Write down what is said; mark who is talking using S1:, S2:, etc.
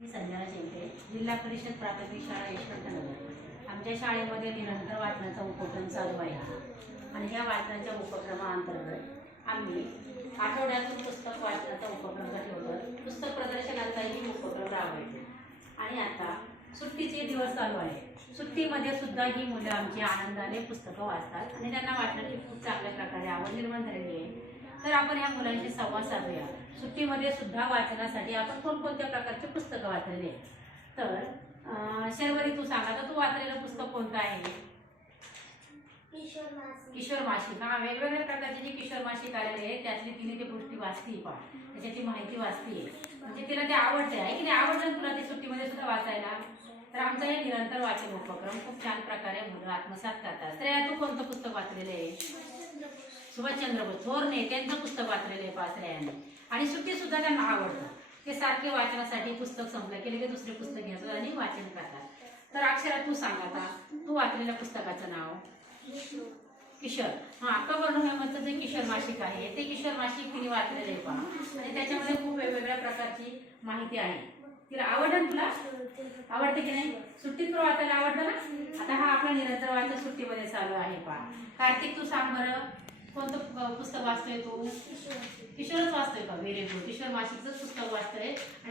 S1: मी संजना शिंदे जिल्हा परिषद प्राथमिक शाळा यशवंतनगर. आमच्या शाळेमध्ये निरंतर वाचनाचा उपक्रम चालू आहे. आणि ह्या वाचनाच्या उपक्रमाअंतर्गत आम्ही आठवड्यातून पुस्तक वाचनाचा उपक्रम ठेवतो पुस्तक प्रदर्शनाचाही उपक्रम राबवतो आणि आता सुट्टीचे दिवस चालू आहे. सुट्टीमध्ये सुद्धा ही मुलं आमची आनंदाने पुस्तकं वाचतात आणि त्यांना वाचण्याची खूप चांगल्या प्रकारे आवड निर्माण झालेली आहे. तर आपण या मुलांशी संवाद साधूया. सुट्टीमध्ये सुद्धा वाचनासाठी आपण कोणकोणत्या प्रकारचे पुस्तकं वाचलेली आहेत? तर शर्वरी तू सांगा तर तू वाचलेलं पुस्तक कोणतं आहे?
S2: किशोर मासी.
S1: किशोर मासिक हा वेगवेगळ्या प्रकारचे जे किशोर मासिक आलेले आहे त्यातली तिने ते गोष्टी वाचती पण त्याच्याची माहिती वाचतीये म्हणजे तिला ते आवडते आहे की नाही? आवडतं तुला ते सुट्टीमध्ये सुद्धा वाचायला? तर आमचा हे निरंतर वाचन उपक्रम खूप छान प्रकारे मुलं आत्मसात करतात. श्रेया तू कोणतं पुस्तक वाचलेलं आहे? सुभाषचंद्र बोस थोर नेत्यांचं पुस्तक वाचलेलं आहे पाचऱ्याने. आणि सुट्टी सुद्धा त्यांना आवडतं. ते सारखे वाचनासाठी पुस्तक संपलं की लगेच दुसरे पुस्तक घ्यायचं आणि वाचन करतात. तर अक्षरा तू सांग आता. तू वाचलेल्या पुस्तकाचं नाव? किशोर. हा ऑक्टोबर नोव्हेंबरचं जे किशोर मासिक आहे ते किशोर मासिक तिने वाचलेलं आहे पहा. आणि त्याच्यामध्ये खूप वेगवेगळ्या प्रकारची माहिती आहे. तिला आवडलं ना तुला? आवडते की नाही? सुट्टीत पण वाचायला आवडतं ना? आता हा आपला निरंतर वाचन सुट्टीमध्ये चालू आहे पहा. कार्तिक तू सांग बरं. कोणतं पुस्तक वाचतोय तो? किशोरच वाचतोय का? व्हेरी गुड किशोर मासिकच पुस्तक वाचतोय.